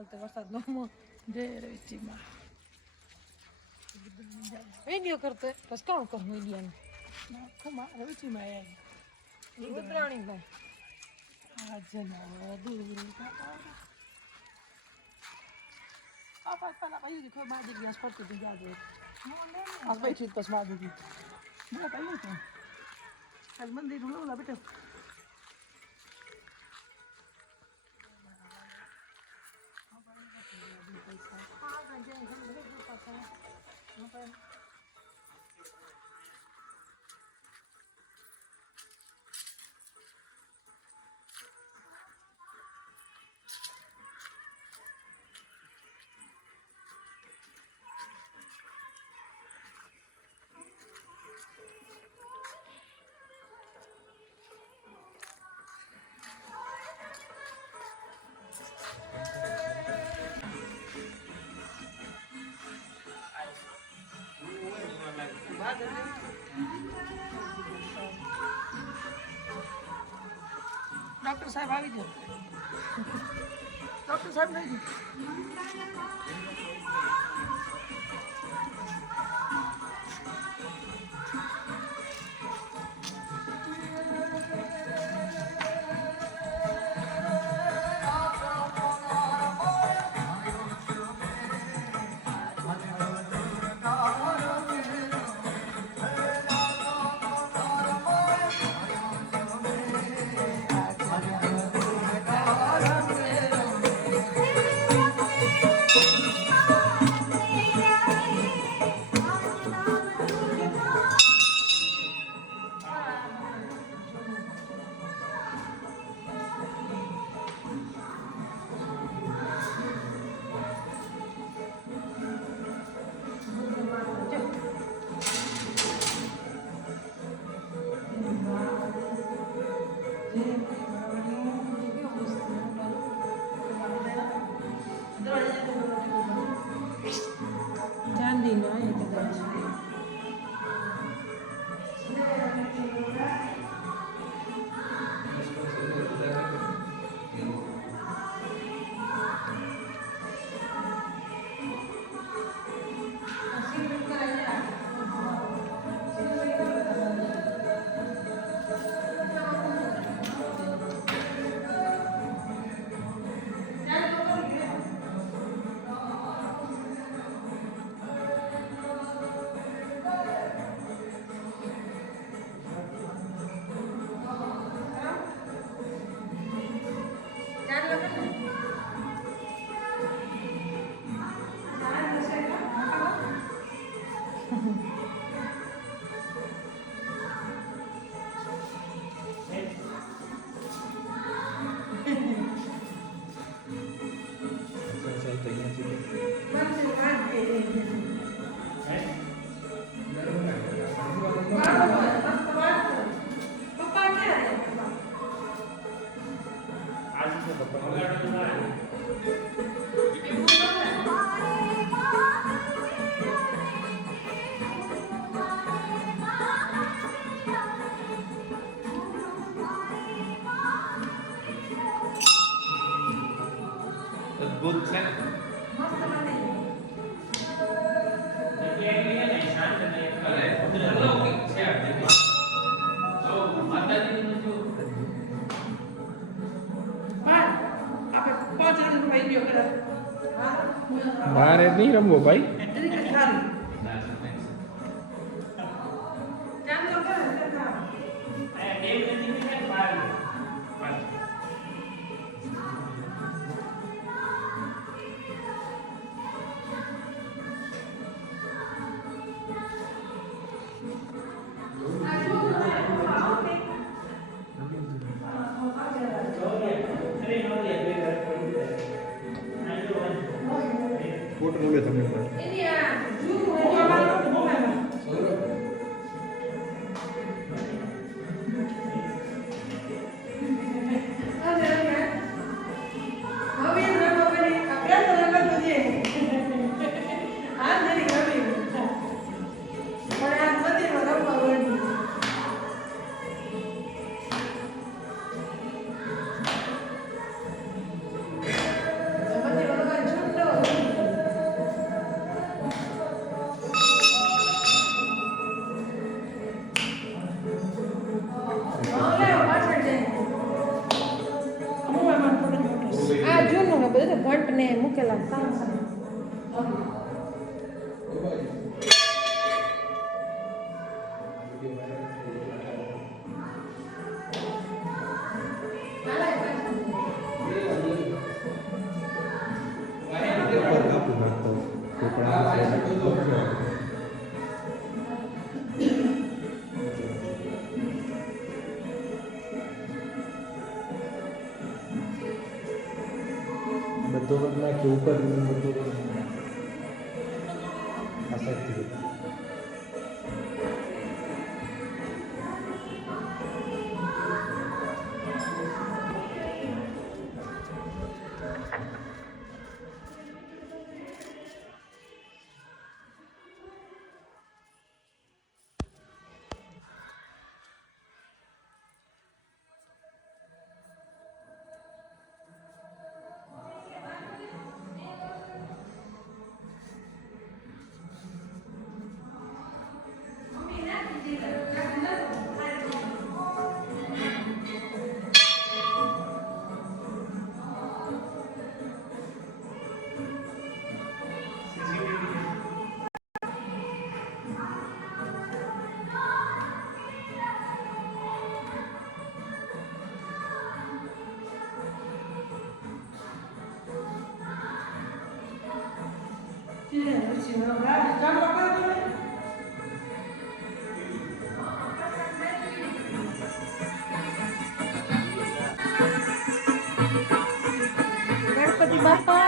હાલ તો વરસાદ નો જય રવિચીમાં વીડિયો કરતો બસ કામ કર વીડિયો ખમા રવિચીમાં એ પ્રાણી ભાઈ આ જના દૂર પાપા પાલા ભાઈ કોઈ બાજી ગ્લાસ પડતી તું જાજે આ બેઠી જ પછી બાજી દી મને કઈ તો કાલ મંદિરનું લા બેટા ડોક્ટર સાહેબ આવી ગયા. ડોક્ટર સાહેબ નહીં. વીડિયો નહીં રમવો ભાઈ. નાખી ઉપર Bye-bye.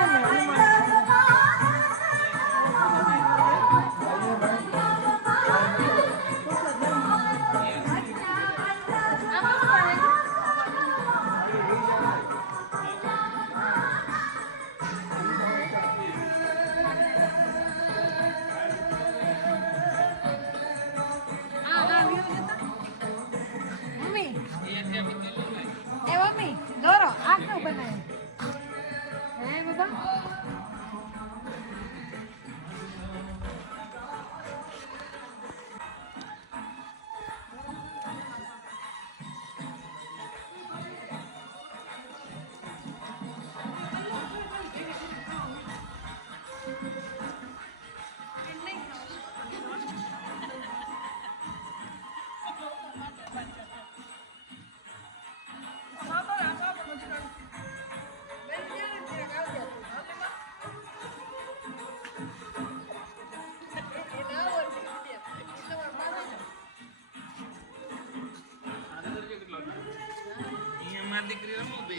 મારી દીકરી રમો બે?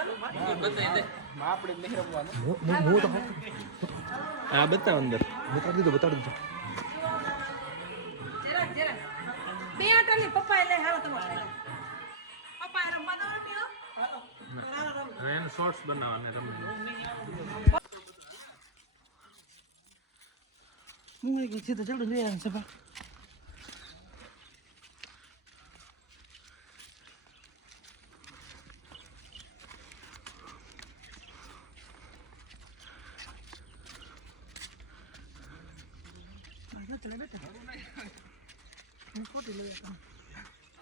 હું બતાવી દે. આપણે નહીં રમવાનું હા બતાવ અંદર. બતાડી દીધું બતાડી દીધું. બે પપ્પા એટલે હાલો તમારે. પપ્પા રમવા દો રમી શોર્ટ્સ બનાવવાને રમવું હું ચડું લઈ આવે છે બા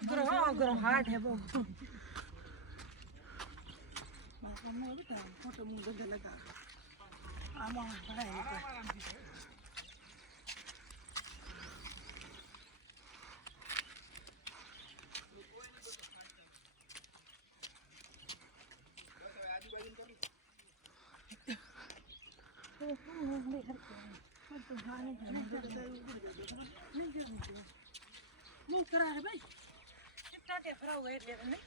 ગ્રહ ગ્રહ હાર્ટ है બહુ ફોટો મું ગંદે લગા આમાં ભરાય બહુ કરારે ભાઈ? કેટલા તે ફરાવ ગઈ એટલે નહીં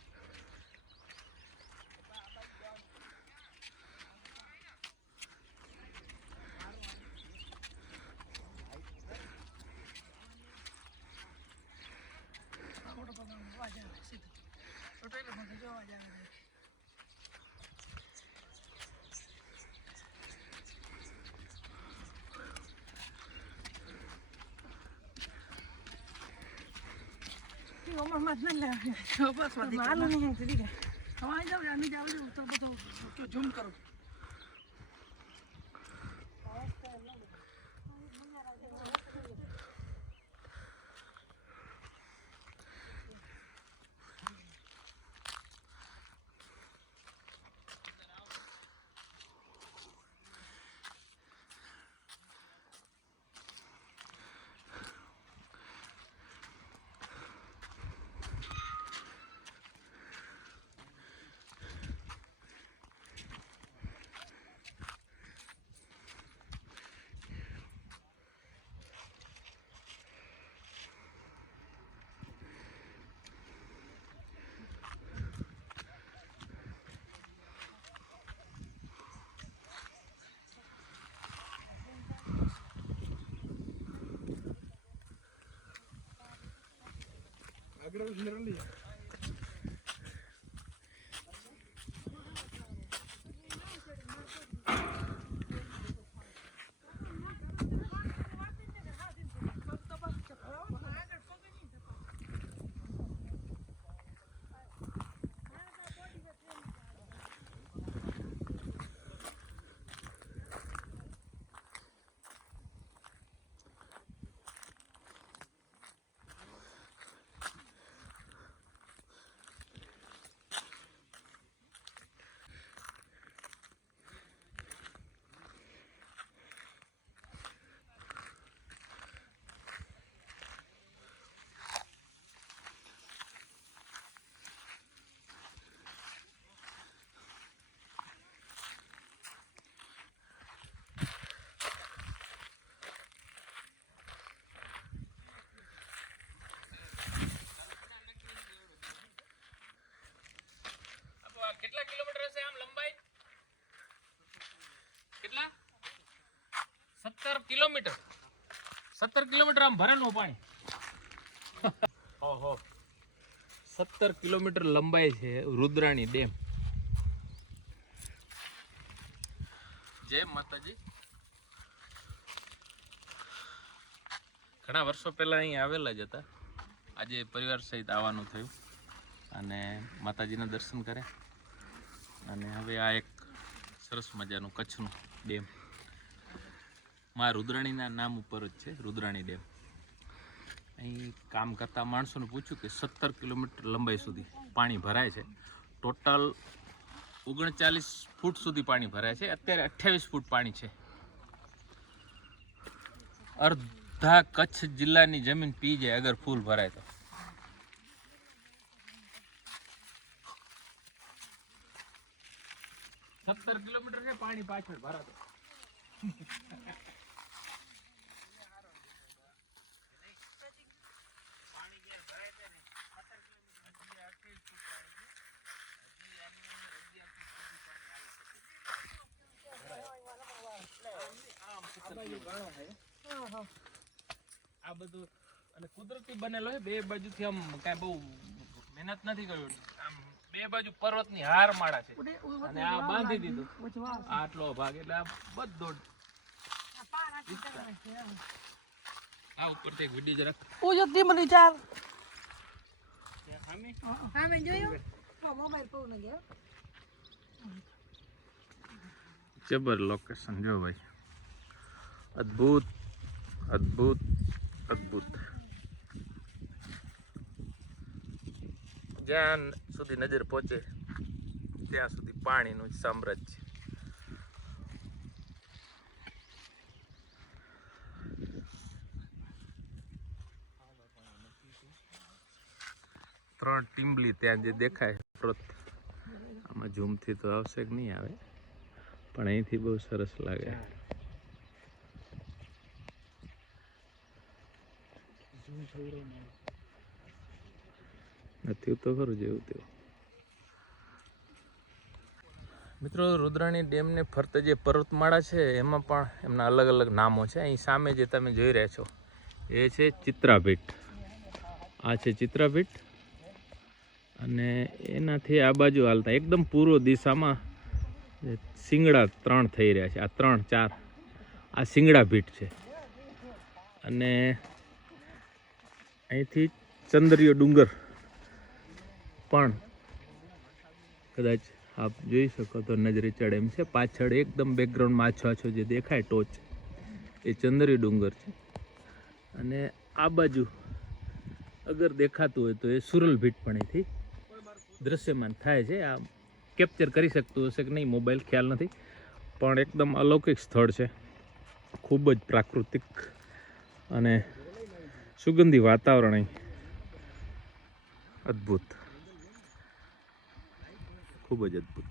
ફોટો પકડવાનો અવાજ આવે સીધો ફોટો એટલે મને જો અવાજ આવે છે. ઈ ઉંમરમાં જ ન લેવાય. માલું નહીં હતી દીકરા. હવે આવી જાવ, આની જાવ જો, તો બધો તો ઝૂમ કરો કેટલા કિલોમીટર હશે આમ લંબાઈ. કેટલા? સત્તર કિલોમીટર. સત્તર કિલોમીટર આમ ભરેલું પાણી. ઓહો. સત્તર કિલોમીટર લંબાઈ છે રુદ્રાણી ડેમ. જય માતાજી. ઘણા વર્ષો પહેલા અહીં આવેલા જ હતા. આજે પરિવાર સહિત આવવાનું થયું. અને માતાજીના દર્શન કરે અને હવે આ એક સરસ મજાનું કચ્છનું ડેમ. માં રુદ્રાણીના નામ ઉપર જ છે, રુદ્રાણી ડેમ. અહીં કામ કરતા માણસોને પૂછ્યું કે સત્તર કિલોમીટર લંબાઈ સુધી પાણી ભરાય છે. ટોટલ ઓગણચાલીસ ફૂટ સુધી પાણી ભરાય છે. અત્યારે અઠ્યાવીસ ફૂટ પાણી છે. અડધા કચ્છ જિલ્લાની જમીન પી જાય અગર ફૂલ ભરાય તો. સત્તર કિલોમીટર છે, પાણી પાછળ ભરાતો. આ બધું અને કુદરતી બનેલો છે, બે બાજુથી આમ કાંઈ બહુ મહેનત નથી કર્યું બે બાજુ પર્વતની હાર માળા છે અને આ બાંધી દીધું આટલો ભાગ એટલે આ બધો આ ઉપરથી વીડિયો જરાક હું જતી મને ચાર હા મેં જોયું મોબાઈલ પૌ ને ગયો જબર લોકેશન જો ભાઈ અદ્ભુત અદ્ભુત અદ્ભુત જ્યાં સુધી નજર પહોંચે, ત્યાં સુધી પાણીનું સામ્રાજ્ય ત્રણ ટીમ્બલી ત્યાં જે દેખાય, પ્રત આમાં ઝૂમથી તો આવશે કે નહીં આવે? પણ અહીંથી બહુ સરસ લાગે. નથી તો ખરું જેવું તેવું. મિત્રો, રુદ્રાણી ડેમને ફરતે જે પર્વતમાળા છે, એમાં પણ એમના અલગ અલગ નામો છે. અહીં સામે જે તમે જોઈ રહ્યા છો, એ છે ચિત્રાપીઠ. આ છે ચિત્રાપીઠ. અને એનાથી આ બાજુ હાલતા, એકદમ પૂર્વ દિશામાં સિંગડા ત્રણ થઈ રહ્યા છે. આ ત્રણ, ચાર, આ સિંગડા ભીટ છે. અને અહીંથી ચંદ્રિયો ડુંગર પણ કદાચ આપ જોઈ શકો તો નજરે ચડે એમ છે. પાછળ એકદમ બેકગ્રાઉન્ડમાં આછો આછો જે દેખાય, ટોચ. એ ચંદ્રી ડુંગર છે. અને આ બાજુ અગર દેખાતું હોય તો એ સુરલ ભીટપણીથી પણ દ્રશ્યમાન થાય છે. આ કેપ્ચર કરી શકતું હશે કે નહીં મોબાઈલ ખ્યાલ નથી. પણ એકદમ અલૌકિક સ્થળ છે. ખૂબ જ પ્રાકૃતિક અને સુગંધી વાતાવરણ અદ્ભુત. ખૂબ જ અદ્ભુત.